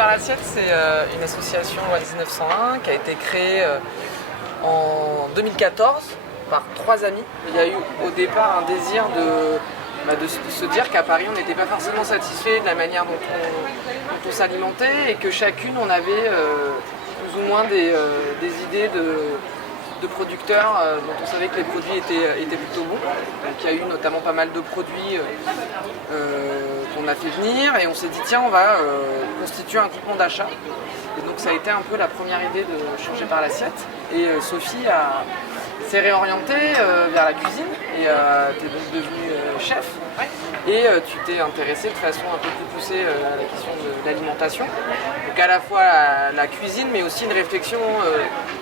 par l'assiette, c'est une association loi 1901 qui a été créée en 2014 par 3 amis. Il y a eu au départ un désir de se dire qu'à Paris on n'était pas forcément satisfait de la manière dont on s'alimentait et que chacune on avait plus ou moins des idées de producteurs dont on savait que les produits étaient plutôt bons. Donc il y a eu notamment pas mal de produits qu'on a fait venir et on s'est dit tiens on va constituer un groupement d'achat. Et donc ça a été un peu la première idée de changer par l'assiette. Et Sophie s'est réorientée vers la cuisine et tu es donc devenue chef. Et tu t'es intéressée de façon un peu plus poussée à la question de l'alimentation. Donc à la fois la cuisine mais aussi une réflexion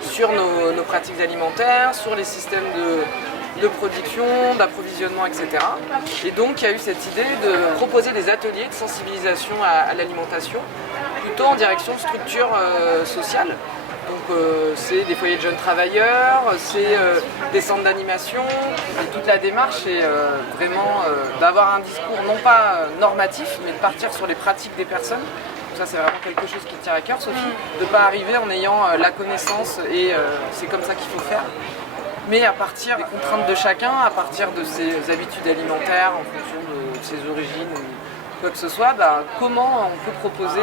sur nos pratiques alimentaires, sur les systèmes de production, d'approvisionnement, etc. Et donc il y a eu cette idée de proposer des ateliers de sensibilisation à l'alimentation, plutôt en direction de structures sociales. Donc c'est des foyers de jeunes travailleurs, c'est des centres d'animation. Et toute la démarche est vraiment d'avoir un discours non pas normatif, mais de partir sur les pratiques des personnes. Donc ça c'est vraiment quelque chose qui te tient à cœur, Sophie, de ne pas arriver en ayant la connaissance et c'est comme ça qu'il faut faire. Mais à partir des contraintes de chacun, à partir de ses habitudes alimentaires, en fonction de ses origines, quoi que ce soit, comment on peut proposer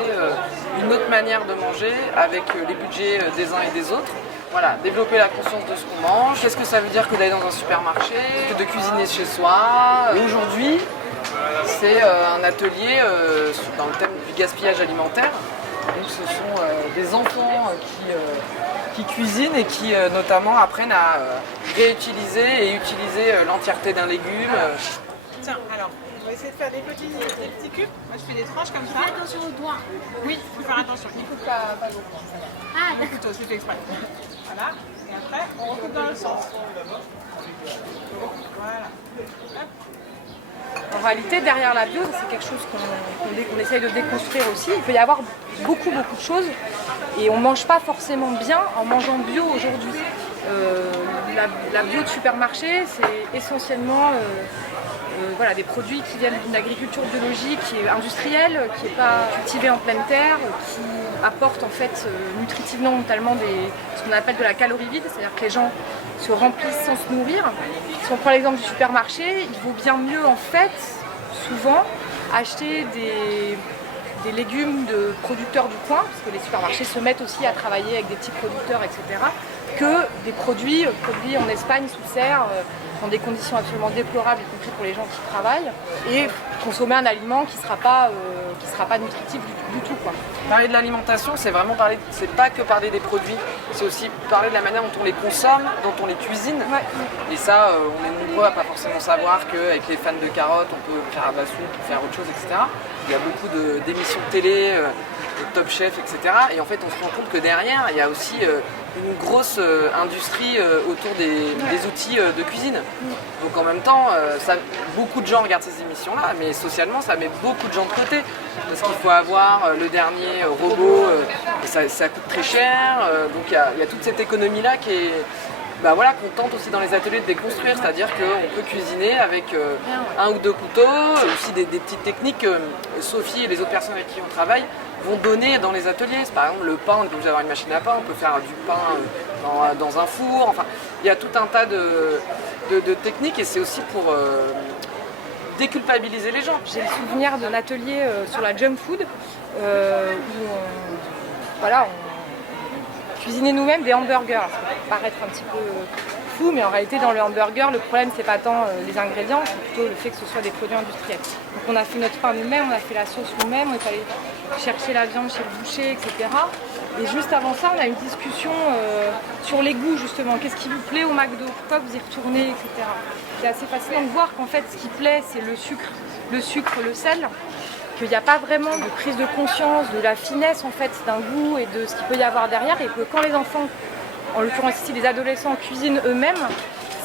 une autre manière de manger avec les budgets des uns et des autres. Voilà, développer la conscience de ce qu'on mange. Qu'est-ce que ça veut dire que d'aller dans un supermarché, que de cuisiner chez soi. Aujourd'hui, c'est un atelier dans le thème du gaspillage alimentaire. Donc, ce sont des enfants qui cuisinent et qui notamment apprennent à réutiliser et utiliser l'entièreté d'un légume. Tiens, alors, on va essayer de faire des petits cubes. Moi, je fais des tranches comme ça. Fais attention aux doigts. Oui, il faut faire attention. Il coupe pas beaucoup. Ah, Le couteau, c'est fait exprès. Voilà. Et après, on recoupe dans le sens. Voilà. Hop. En réalité, derrière la bio, c'est quelque chose qu'on essaye de déconstruire aussi. Il peut y avoir beaucoup de choses et on ne mange pas forcément bien en mangeant bio aujourd'hui. La bio de supermarché, c'est essentiellement des produits qui viennent d'une agriculture biologique qui est industrielle, qui n'est pas cultivée en pleine terre, qui apporte en fait nutritivement notamment ce qu'on appelle de la calorie vide, c'est-à-dire que les gens se remplissent sans se nourrir. Si on prend l'exemple du supermarché, il vaut bien mieux en fait, souvent, acheter des légumes de producteurs du coin, parce que les supermarchés se mettent aussi à travailler avec des petits producteurs, etc., que des produits produits en Espagne sous serre, dans des conditions absolument déplorables, y compris pour les gens qui travaillent, et consommer un aliment qui ne sera pas nutritif du tout, quoi. Parler de l'alimentation, c'est vraiment c'est pas que parler des produits, c'est aussi parler de la manière dont on les consomme, dont on les cuisine. Ouais. Et ça, on est nombreux à pas forcément savoir qu'avec les fans de carottes, on peut faire à bassoul, on peut faire autre chose, etc. Il y a beaucoup d'émissions de télé, de Top Chef, etc. Et en fait, on se rend compte que derrière, il y a aussi une grosse industrie autour des outils de cuisine. Donc en même temps, beaucoup de gens regardent ces émissions-là, mais socialement, ça met beaucoup de gens de côté. Parce qu'il faut avoir le dernier robot, et ça coûte très cher. Donc il y a toute cette économie-là qui est... qu'on tente aussi dans les ateliers de déconstruire, c'est-à-dire qu'on peut cuisiner avec un ou deux couteaux, aussi des petites techniques que Sophie et les autres personnes avec qui on travaille vont donner dans les ateliers. Par exemple, le pain, on est obligé d'avoir une machine à pain, on peut faire du pain dans un four, enfin, il y a tout un tas de techniques et c'est aussi pour déculpabiliser les gens. J'ai le souvenir d'un atelier sur la junk food où on cuisiner nous-mêmes des hamburgers. Ça peut paraître un petit peu fou, mais en réalité dans le hamburger, le problème c'est pas tant les ingrédients, c'est plutôt le fait que ce soit des produits industriels. Donc on a fait notre pain nous-mêmes, on a fait la sauce nous-mêmes, on est allé chercher la viande chez le boucher, etc. Et juste avant ça, on a eu une discussion sur les goûts justement. Qu'est-ce qui vous plaît au McDo? Pourquoi vous y retournez, etc. C'est assez fascinant de voir qu'en fait ce qui plaît c'est le sucre, le sel. Qu'il n'y a pas vraiment de prise de conscience de la finesse en fait d'un goût et de ce qu'il peut y avoir derrière, et que quand les enfants, en l'occurrence ici les adolescents, cuisinent eux-mêmes,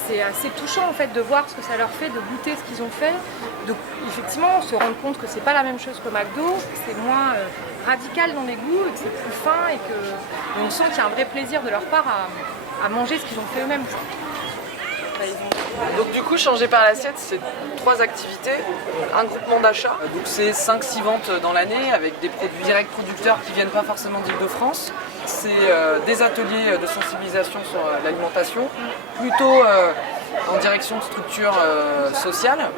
c'est assez touchant en fait de voir ce que ça leur fait, de goûter ce qu'ils ont fait, de effectivement se rendre compte que c'est pas la même chose qu'au McDo, que c'est moins radical dans les goûts, et que c'est plus fin, et on sent qu'il y a un vrai plaisir de leur part à manger ce qu'ils ont fait eux-mêmes. trahison. Donc du coup, Changer par l'assiette, c'est 3 activités. Un groupement d'achat, donc c'est 5-6 ventes dans l'année avec des produits directs producteurs qui viennent pas forcément d'Île-de-France. C'est des ateliers de sensibilisation sur l'alimentation, plutôt en direction de structures sociales.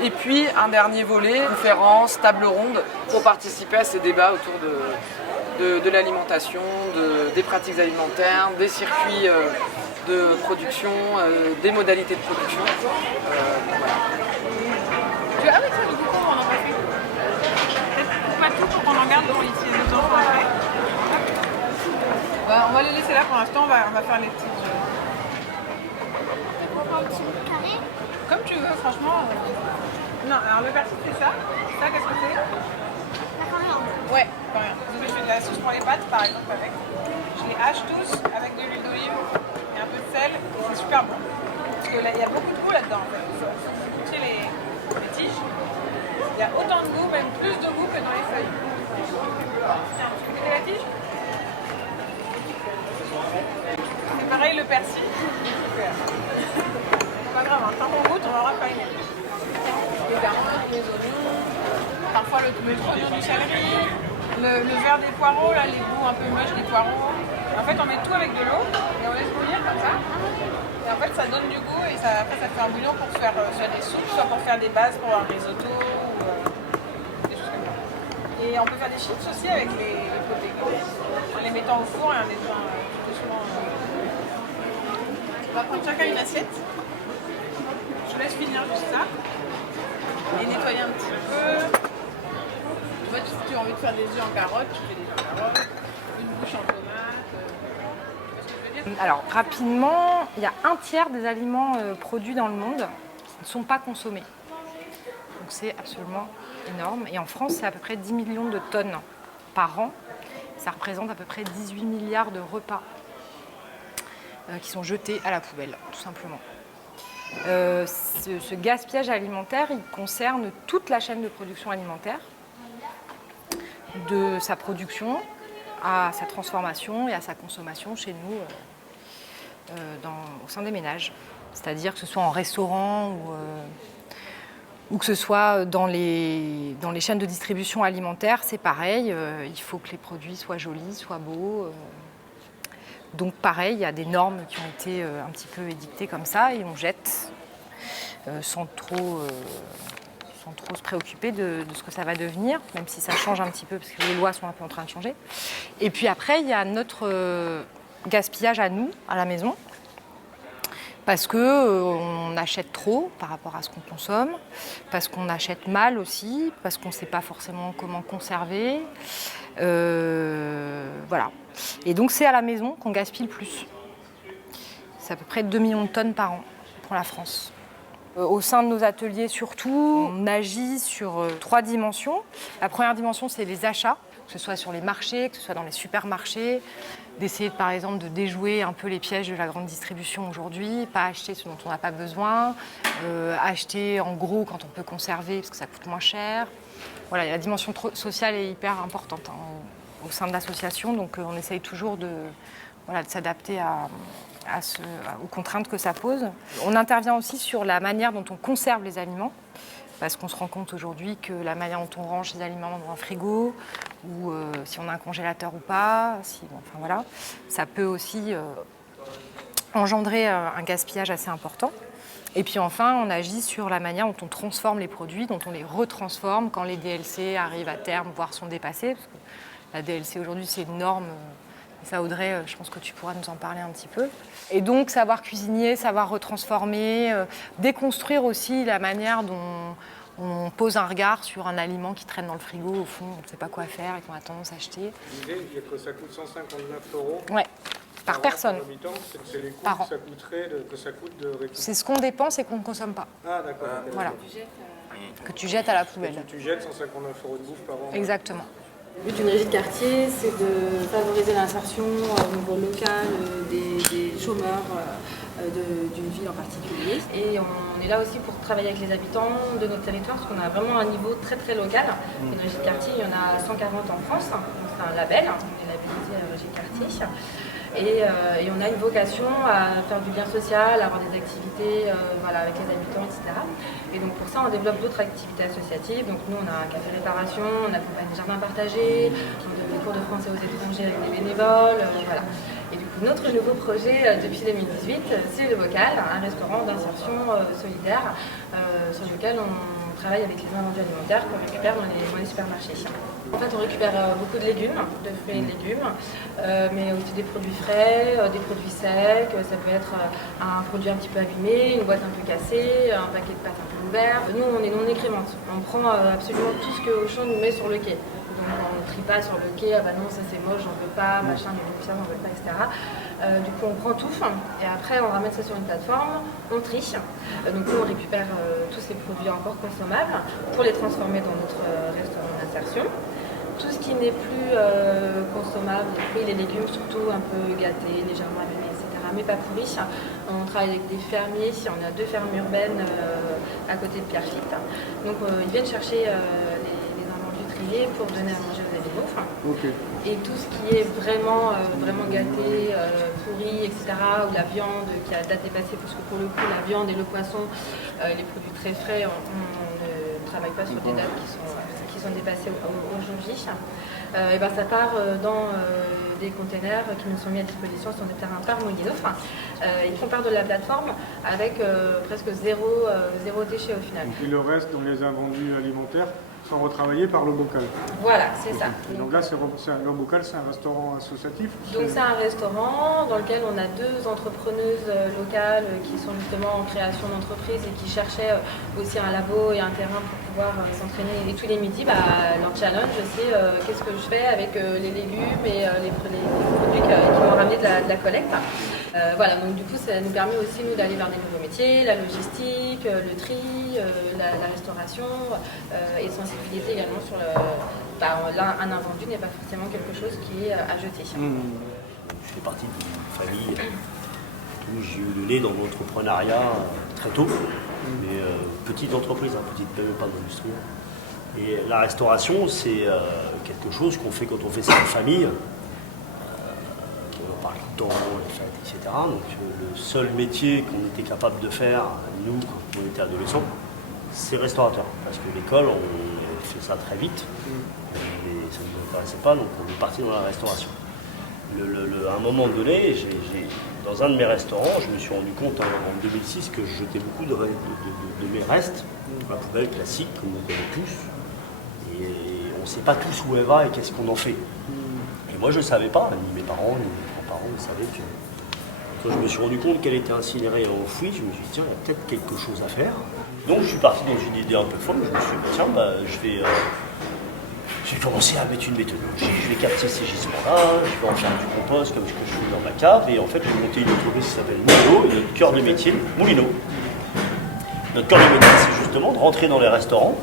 Et puis un dernier volet, conférences, table ronde, pour participer à ces débats autour de l'alimentation, des pratiques alimentaires, des circuits de production, des modalités de production. Voilà. Ah oui, ça, du coup, on en a fait. Peut-être pas tout pour qu'on en garde pour ici les enfants après. On va les laisser là pour l'instant, on va faire les petits. Un petit carré. Comme tu veux, franchement. Non, alors le persil c'est ça. Ça, qu'est-ce que c'est? La coriandre. Ouais, pas rien. Je fais de la sauce pour les pâtes par exemple avec. Je les hache tous avec de l'huile d'olive et un peu de sel. C'est super bon. Parce que là, il y a beaucoup de goût là-dedans en fait. Il faut goûter les tiges. Il y a autant de goût, même plus de goût que dans les feuilles. Tiens, tu veux goûter la tige? C'est pareil le persil. C'est pas grave, hein. Tant qu'on goûte, on n'aura pas aimé. Les carottes, les oignons, parfois le oignon du céleri, le vert des poireaux, là, les goûts un peu moches des poireaux. En fait, on met tout avec de l'eau et on laisse bouillir comme ça. Et en fait, ça donne du goût et ça, après, ça fait un bouillon pour faire soit des soupes, soit pour faire des bases pour un risotto ou des choses comme ça. Et on peut faire des chips aussi avec les potés, en les mettant au four et en les faisant tout doucement. On va prendre chacun une assiette. Je laisse finir juste ça. Et nettoyer un petit peu. Tu vois, si tu as envie de faire des œufs en carottes, tu fais des œufs en carottes, une bouche en tomate. Tu vois ce que je veux dire? Alors rapidement, il y a un tiers des aliments produits dans le monde qui ne sont pas consommés. Donc c'est absolument énorme. Et en France, c'est à peu près 10 millions de tonnes par an. Ça représente à peu près 18 milliards de repas qui sont jetés à la poubelle, tout simplement. Ce gaspillage alimentaire, il concerne toute la chaîne de production alimentaire, de sa production à sa transformation et à sa consommation chez nous au sein des ménages. C'est-à-dire que ce soit en restaurant ou que ce soit dans les chaînes de distribution alimentaire, c'est pareil, il faut que les produits soient jolis, soient beaux. Donc pareil, il y a des normes qui ont été un petit peu édictées comme ça et on jette sans trop se préoccuper de ce que ça va devenir, même si ça change un petit peu parce que les lois sont un peu en train de changer. Et puis après, il y a notre gaspillage à nous, à la maison, parce qu'on achète trop par rapport à ce qu'on consomme, parce qu'on achète mal aussi, parce qu'on ne sait pas forcément comment conserver. Voilà. Et donc c'est à la maison qu'on gaspille le plus. C'est à peu près 2 millions de tonnes par an pour la France. Au sein de nos ateliers surtout, on agit sur 3 dimensions. La première dimension, c'est les achats, que ce soit sur les marchés, que ce soit dans les supermarchés, d'essayer par exemple de déjouer un peu les pièges de la grande distribution aujourd'hui, pas acheter ce dont on n'a pas besoin, acheter en gros quand on peut conserver parce que ça coûte moins cher. Voilà, la dimension sociale est hyper importante au sein de l'association, donc on essaye toujours de s'adapter aux contraintes que ça pose. On intervient aussi sur la manière dont on conserve les aliments, parce qu'on se rend compte aujourd'hui que la manière dont on range les aliments dans un frigo, ou si on a un congélateur ou pas, ça peut aussi engendrer un gaspillage assez important. Et puis enfin, on agit sur la manière dont on transforme les produits, dont on les retransforme quand les DLC arrivent à terme, voire sont dépassés. Parce que la DLC aujourd'hui, c'est une norme. Ça, Audrey, je pense que tu pourras nous en parler un petit peu. Et donc, savoir cuisiner, savoir retransformer, déconstruire aussi la manière dont on pose un regard sur un aliment qui traîne dans le frigo, au fond, on ne sait pas quoi faire et qu'on a tendance à acheter. L'idée, c'est que ça coûte 159 €. Ouais. Par personne. C'est les coûts Par an. que ça coûterait, que ça coûte de récupérer. C'est ce qu'on dépense et qu'on ne consomme pas. Ah, d'accord. Voilà. Que tu jettes à la poubelle. Tu jettes 159 € de bouffe par an. Exactement. Le but d'une régie de quartier, c'est de favoriser l'insertion au niveau local des chômeurs d'une ville en particulier. Et on est là aussi pour travailler avec les habitants de notre territoire, parce qu'on a vraiment un niveau très très local. Une régie de quartier, il y en a 140 en France, c'est un label, on est labellisé régie de quartier. Et on a une vocation à faire du lien social, à avoir des activités avec les habitants, etc. Et donc pour ça, on développe d'autres activités associatives. Donc nous, on a un café réparation, on accompagne des jardins partagés, on donne des cours de français aux étrangers avec des bénévoles, voilà. Et du coup, notre nouveau projet depuis 2018, c'est le Bocal, un restaurant d'insertion solidaire sur lequel on travaille avec les invendus alimentaires qu'on récupère dans les supermarchés. En fait, on récupère beaucoup de légumes, de fruits et de légumes, mais aussi des produits frais, des produits secs. Ça peut être un produit un petit peu abîmé, une boîte un peu cassée, un paquet de pâtes un peu ouvert. Nous, on est non écrémante. On prend absolument tout ce que Auchan nous met sur le quai. Donc, on ne trie pas sur le quai, ah bah non, ça c'est moche, j'en veux pas, machin, les pompiers, j'en veux pas, etc. Du coup, on prend tout et après, on ramène ça sur une plateforme, on trie. Donc, nous, on récupère tous ces produits encore consommables pour les transformer dans notre restaurant d'insertion. Tout ce qui n'est plus consommable, les fruits, les légumes, surtout un peu gâtés, légèrement abîmés, etc., mais pas pourris. On travaille avec des fermiers, on a 2 fermes urbaines à côté de Pierrefitte. Donc, ils viennent chercher les invendus triés pour donner à manger aux animaux. Ok. Et tout ce qui est vraiment gâté, pourri, etc., ou la viande qui a date dépassée, parce que pour le coup, la viande et le poisson, les produits très frais, on ne travaille pas sur des dates qui sont dépassées aujourd'hui. Et ben, ça part dans des containers qui nous sont mis à disposition sur des terrains par Moulineau. Ils font part de la plateforme avec presque zéro déchet au final. Et le reste dans les invendus alimentaires sont retravaillés par le Bocal. Voilà, c'est ça. Et donc là, le Bocal, c'est un restaurant associatif? Donc c'est un restaurant dans lequel on a 2 entrepreneuses locales qui sont justement en création d'entreprise et qui cherchaient aussi un labo et un terrain pour pouvoir s'entraîner. Et tous les midis, leur challenge, c'est qu'est-ce que je fais avec les légumes et les produits qui vont ramener de la collecte. Voilà, donc du coup, ça nous permet aussi, nous, d'aller vers des nouveaux métiers, la logistique, le tri, la restauration et sensibiliser également sur un invendu n'est pas forcément quelque chose qui est à jeter. Je fais partie d'une famille où j'ai eu le nez dans l'entrepreneuriat très tôt, mais petite entreprise, petite pas d'industrie. Et la restauration, c'est quelque chose qu'on fait quand on fait ça en famille. On parle du temps, les fêtes, etc. Donc le seul métier qu'on était capable de faire, nous, quand on était adolescents, c'est restaurateur. Parce que l'école, on fait ça très vite. Et ça ne nous intéressait pas, donc on est parti dans la restauration. À un moment donné, dans un de mes restaurants, je me suis rendu compte en 2006 que je jetais beaucoup de mes restes dans la poubelle classique, comme on connaît tous. Et on ne sait pas tous où elle va et qu'est-ce qu'on en fait. Et moi, je ne savais pas, ni mes parents, ni mes grands-parents ne savaient que... Quand je me suis rendu compte qu'elle était incinérée et enfouie, je me suis dit, tiens, il y a peut-être quelque chose à faire. Donc, je suis parti dans une idée un peu folle. Je me suis dit, tiens, je vais commencer à mettre une méthodologie, je vais capter ces gisements-là, je vais en faire du compost comme ce que je fais dans ma cave. Et en fait, j'ai monté une entreprise qui s'appelle Moulineau, et notre cœur de métier, Moulineau. Notre cœur de métier, c'est justement de rentrer dans les restaurants,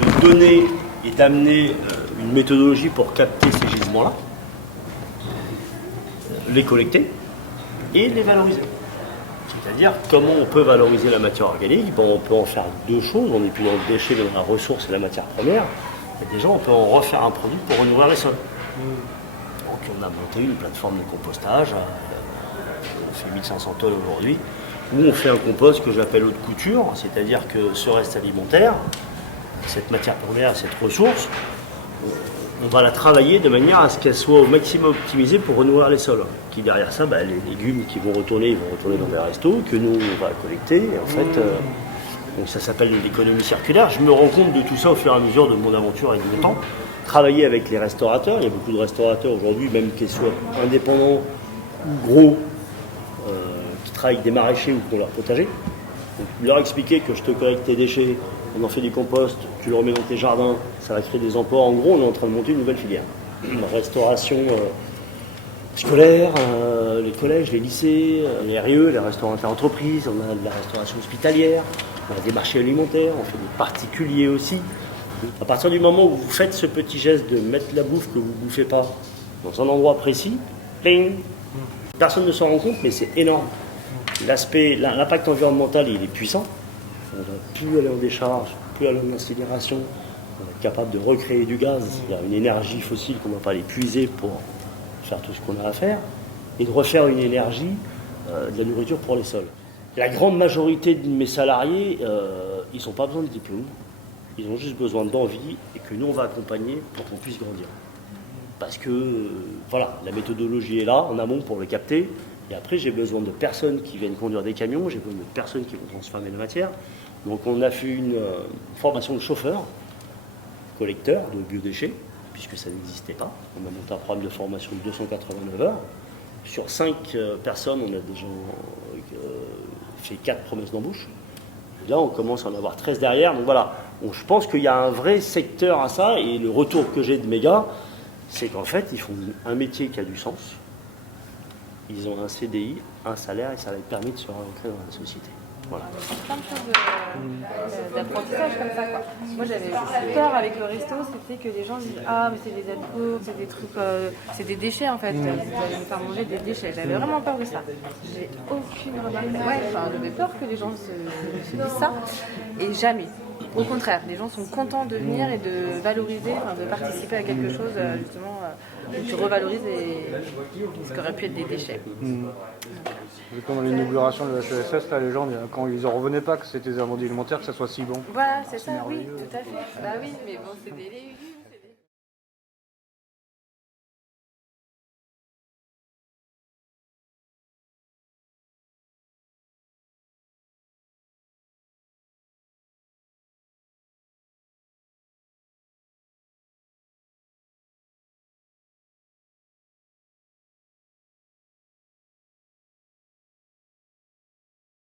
de donner et d'amener une méthodologie pour capter ces gisements-là, les collecter et les valoriser. C'est-à-dire comment on peut valoriser la matière organique. On peut en faire 2 choses, on n'est plus dans le déchet, mais dans la ressource et la matière première. Et déjà, on peut en refaire un produit pour renourrir les sols. Donc on a monté une plateforme de compostage, on fait 1500 tonnes aujourd'hui, où on fait un compost que j'appelle haute couture, c'est-à-dire que ce reste alimentaire, cette matière première, cette ressource, on va la travailler de manière à ce qu'elle soit au maximum optimisée pour renourrir les sols. Qui derrière ça, les légumes qui vont retourner, ils vont retourner dans les restos, que nous, on va collecter. Et en fait, donc ça s'appelle l'économie circulaire. Je me rends compte de tout ça au fur et à mesure de mon aventure avec le temps. Travailler avec les restaurateurs, il y a beaucoup de restaurateurs aujourd'hui, même qu'ils soient indépendants ou gros, qui travaillent avec des maraîchers ou pour leur potager. Donc, leur expliquer que je te collecte tes déchets, on en fait du compost, tu le remets dans tes jardins, ça va créer des emplois. En gros, on est en train de monter une nouvelle filière. La restauration scolaire, les collèges, les lycées, les RIE, les restaurants interentreprises, on a de la restauration hospitalière, on a des marchés alimentaires, on fait des particuliers aussi. À partir du moment où vous faites ce petit geste de mettre la bouffe que vous ne bouffez pas dans un endroit précis, ping, personne ne s'en rend compte, mais c'est énorme. L'impact environnemental, il est puissant. On ne va plus aller en décharge, plus aller en incinération. On va être capable de recréer du gaz. Il y a une énergie fossile qu'on ne va pas aller puiser pour faire tout ce qu'on a à faire. et de refaire une énergie, de la nourriture pour les sols. La grande majorité de mes salariés, ils n'ont pas besoin de diplôme, ils ont juste besoin d'envie et que nous on va accompagner pour qu'on puisse grandir. Parce que voilà, la méthodologie est là en amont pour le capter. Et après, j'ai besoin de personnes qui viennent conduire des camions, j'ai besoin de personnes qui vont transformer la matière. Donc on a fait une formation de chauffeur, collecteur de biodéchets, puisque ça n'existait pas. On a monté un programme de formation de 289 heures. Sur 5 personnes, on a déjà fait 4 promesses d'embauche. Et là, on commence à en avoir 13 derrière. Donc voilà, je pense qu'il y a un vrai secteur à ça. Et le retour que j'ai de mes gars, c'est qu'en fait, ils font un métier qui a du sens. Ils ont un CDI, un salaire, et ça va leur permettre de se réancrer dans la société. Voilà. Plein de choses d'apprentissage comme ça, quoi. Moi, j'avais peur avec le resto, c'était que les gens disent ah mais c'est des adultes, c'est des trucs, c'est des déchets en fait. Vous allez me faire manger des déchets. J'avais vraiment peur de ça. J'ai aucune remarque. Ouais, enfin, j'avais peur que les gens se disent ça, et jamais. Au contraire, les gens sont contents de venir et de valoriser, de participer à quelque chose justement où tu revalorises ce qui aurait pu être des déchets. Comme l'inauguration de la CSS, là, les gens, quand ils en revenaient pas que c'était des invendus alimentaires, que ça soit si bon. Voilà, c'est ça, oui, tout à fait. Bah oui, mais bon, c'est des légumes.